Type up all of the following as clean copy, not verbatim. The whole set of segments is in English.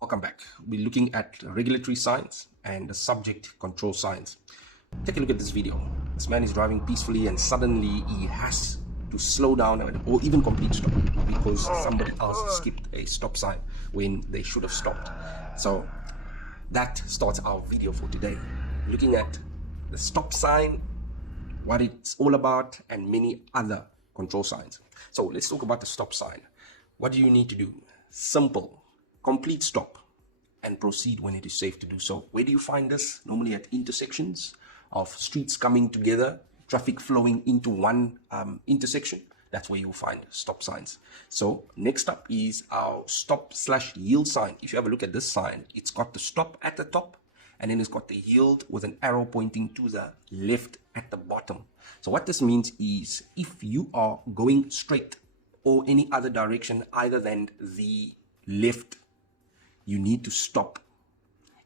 Welcome back. We're looking at regulatory signs and the subject control signs. Take a look at this video. This man is driving peacefully and suddenly he has to slow down or even complete stop because somebody else skipped a stop sign when they should have stopped. So that starts our video for today. Looking at the stop sign, what it's all about, and many other control signs. So let's talk about the stop sign. What do you need to do? Simple. Complete stop and proceed when it is safe to do so. Where do you find this? Normally at intersections of streets coming together, traffic flowing into one intersection. That's where you'll find stop signs. So next up is our stop/yield sign. If you have a look at this sign, it's got the stop at the top and then it's got the yield with an arrow pointing to the left at the bottom. So what this means is if you are going straight or any other direction other than the left, you need to stop.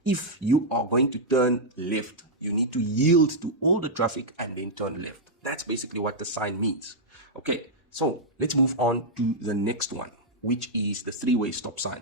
If you are going to turn left, you need to yield to all the traffic and then turn left. That's basically what the sign means. Okay, so let's move on to the next one, which is the three-way stop sign.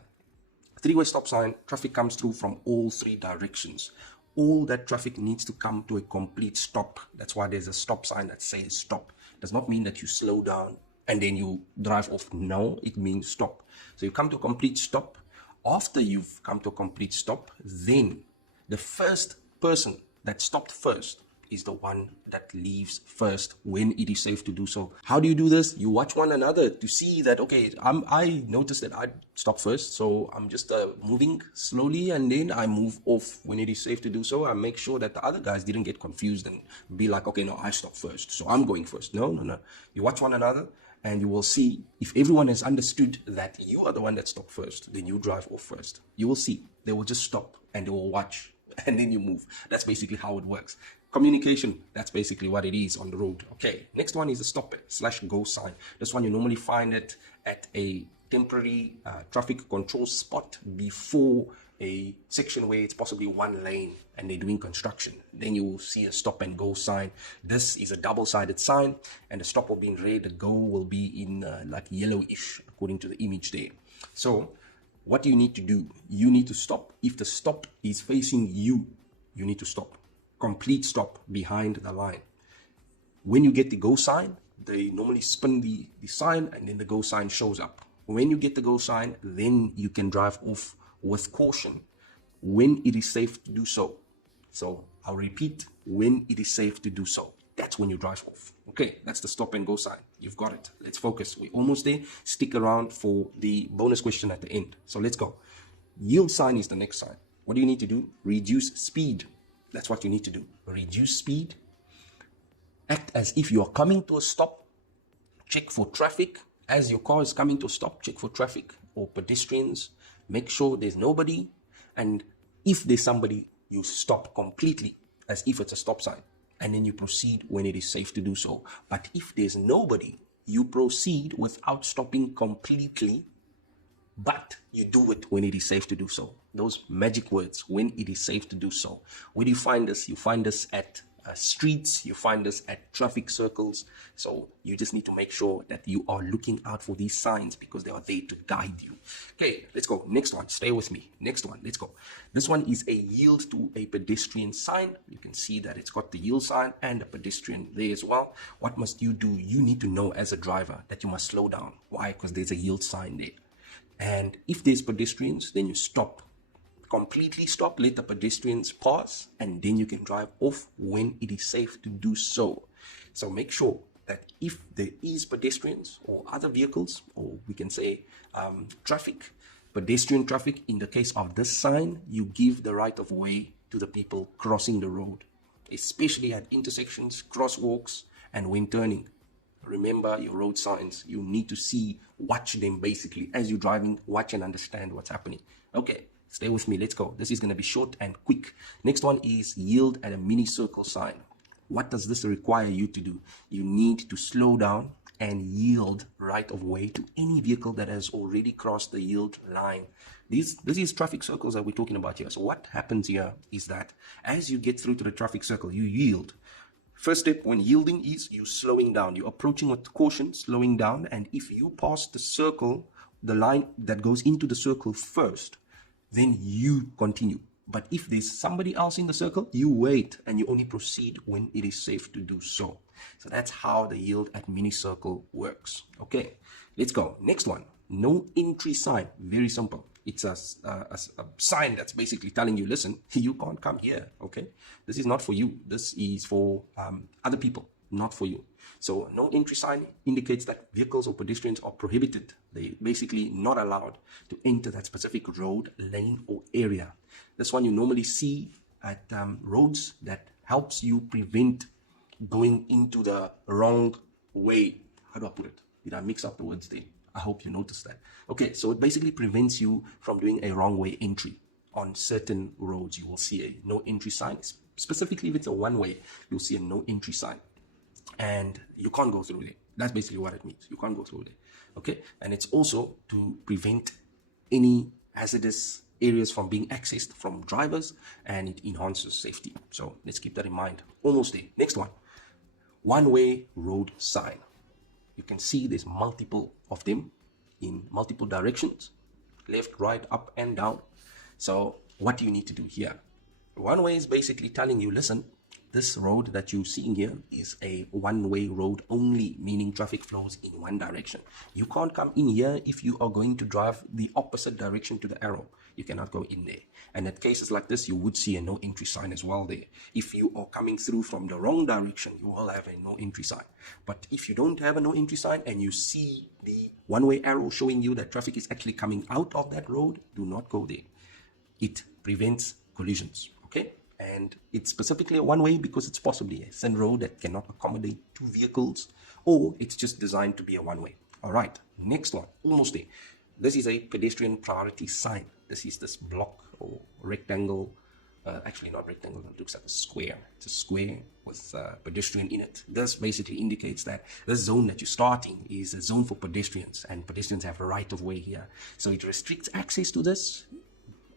Three-way stop sign, traffic comes through from all three directions. All that traffic needs to come to a complete stop. That's why there's a stop sign that says stop. Does not mean that you slow down and then you drive off. No, it means stop. So you come to a complete stop. After you've come to a complete stop, then the first person that stopped first is the one that leaves first when it is safe to do so. How do you do this? You watch one another to see that, okay, I noticed that I stopped first, so I'm just moving slowly and then I move off when it is safe to do so. I make sure that the other guys didn't get confused and be like, okay, no, I stopped first, so I'm going first. No. You watch one another and you will see if everyone has understood that you are the one that stopped first, then you drive off first. You will see. They will just stop and they will watch and then you move. That's basically how it works. Communication, that's basically what it is on the road. Okay, next one is a stop/go sign. This one you normally find it at a temporary traffic control spot before a section where it's possibly one lane and they're doing construction. Then you will see a stop and go sign. This is a double-sided sign and the stop will be in red, the go will be in like yellowish according to the image there. So what do you need to do? You need to stop. If the stop is facing you, you need to stop. Complete stop behind the line. When you get the go sign, they normally spin the sign and then the go sign shows up. When you get the go sign, then you can drive off with caution when it is safe to do so. So I'll repeat, when it is safe to do so. That's when you drive off. Okay, that's the stop and go sign. You've got it. Let's focus. We're almost there. Stick around for the bonus question at the end. So let's go. Yield sign is the next sign. What do you need to do? Reduce speed. That's what you need to do. Reduce speed. Act as if you are coming to a stop. Check for traffic. As your car is coming to a stop, check for traffic or pedestrians. Make sure there's nobody. And if there's somebody, you stop completely as if it's a stop sign. And then you proceed when it is safe to do so. But if there's nobody, you proceed without stopping completely, but you do it when it is safe to do so. Those magic words, when it is safe to do so. Where do you find this? You find this at streets, you find this at traffic circles. So you just need to make sure that you are looking out for these signs because they are there to guide you. Okay, let's go. Next one, stay with me. Next one, let's go. This one is a yield to a pedestrian sign. You can see that it's got the yield sign and a pedestrian there as well. What must you do? You need to know as a driver that you must slow down. Why? Because there's a yield sign there. And if there's pedestrians, then you stop. Completely stop, let the pedestrians pass, and then you can drive off when it is safe to do so. So make sure that if there is pedestrians or other vehicles, or we can say traffic, pedestrian traffic, in the case of this sign, you give the right of way to the people crossing the road, especially at intersections, crosswalks, and when turning. Remember your road signs. You need to see, watch them basically. As you're driving, watch and understand what's happening. Okay, stay with me. Let's go. This is going to be short and quick. Next one is yield at a mini circle sign. What does this require you to do? You need to slow down and yield right of way to any vehicle that has already crossed the yield line. This is traffic circles that we're talking about here. So what happens here is that as you get through to the traffic circle, you yield. First step when yielding is you slowing down. You're approaching with caution, slowing down. And if you pass the circle, the line that goes into the circle first, then you continue. But if there's somebody else in the circle, you wait and you only proceed when it is safe to do so. So that's how the yield at mini circle works. Okay, let's go. Next one, no entry sign. Very simple. It's a sign that's basically telling you, listen, you can't come here. Okay, this is not for you. This is for other people, not for you. So no entry sign indicates that vehicles or pedestrians are prohibited. They're basically not allowed to enter that specific road, lane, or area. This one you normally see at roads that helps you prevent going into the wrong way. How do I put it? Did I mix up the words there? I hope you noticed that. Okay, so it basically prevents you from doing a wrong way entry. On certain roads, you will see a no entry sign. Specifically, if it's a one way, you'll see a no entry sign. And you can't go through there. That's basically what it means. You can't go through there. Okay, and it's also to prevent any hazardous areas from being accessed from drivers, and it enhances safety. So let's keep that in mind. Almost there. Next one, one-way road sign. You can see there's multiple of them in multiple directions, left, right, up, and down. So what do you need to do here? One way is basically telling you, listen, this road that you're seeing here is a one-way road only, meaning traffic flows in one direction. You can't come in here if you are going to drive the opposite direction to the arrow. You cannot go in there. And at cases like this, you would see a no entry sign as well there. If you are coming through from the wrong direction, you will have a no entry sign. But if you don't have a no entry sign and you see the one-way arrow showing you that traffic is actually coming out of that road, do not go there. It prevents collisions, okay? And it's specifically a one-way because it's possibly a thin road that cannot accommodate two vehicles, or it's just designed to be a one-way. All right, next one, almost there. This is a pedestrian priority sign. This is this block or rectangle, actually not rectangle, it looks like a square. It's a square with pedestrian in it. This basically indicates that this zone that you're starting is a zone for pedestrians, and pedestrians have a right of way here. So it restricts access to this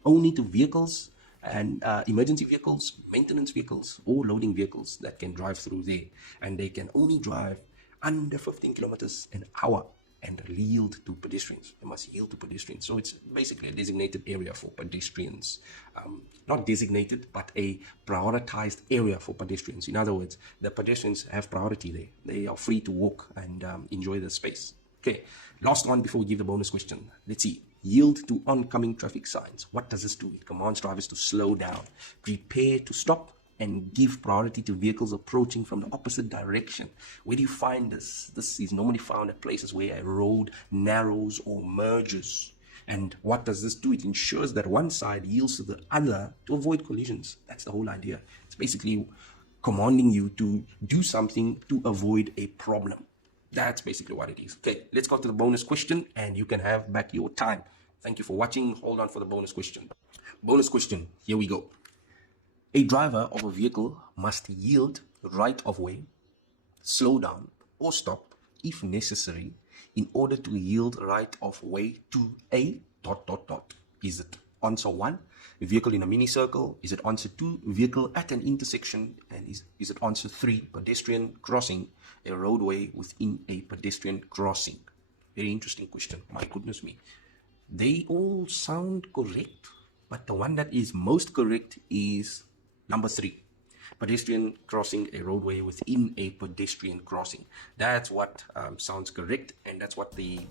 only to vehicles and emergency vehicles, maintenance vehicles, or loading vehicles that can drive through there. And they can only drive under 15 kilometers an hour and yield to pedestrians. They must yield to pedestrians. So it's basically a designated area for pedestrians. Not designated, but a prioritized area for pedestrians. In other words, the pedestrians have priority there. They are free to walk and enjoy the space. Okay, last one before we give the bonus question. Let's see. Yield to oncoming traffic signs. What does this do? It commands drivers to slow down, prepare to stop, and give priority to vehicles approaching from the opposite direction. Where do you find this? This is normally found at places where a road narrows or merges. And what does this do? It ensures that one side yields to the other to avoid collisions. That's the whole idea. It's basically commanding you to do something to avoid a problem. That's basically what it is. Okay, let's go to the bonus question and you can have back your time. Thank you for watching. Hold on for the bonus question. Bonus question, here we go. A driver of a vehicle must yield right of way, slow down, or stop if necessary in order to yield right of way to a ... Is it answer 1, a vehicle in a mini circle? Is it answer 2, vehicle at an intersection? And is it answer 3, pedestrian crossing a roadway within a pedestrian crossing? Very interesting question. My goodness me. They all sound correct, but the one that is most correct is number 3. Pedestrian crossing a roadway within a pedestrian crossing. That's what sounds correct, and that's what the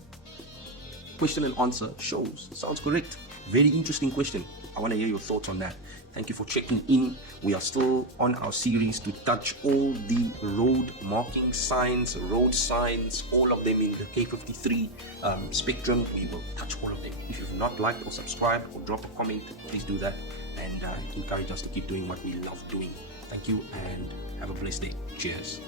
question and answer shows. Sounds correct. Very interesting question. I want to hear your thoughts on that. Thank you for checking in. We are still on our series to touch all the road marking signs, road signs, all of them in the K53 spectrum. We will touch all of them. If you've not liked or subscribed or drop a comment, please do that and encourage us to keep doing what we love doing. Thank you and have a blessed day. Cheers.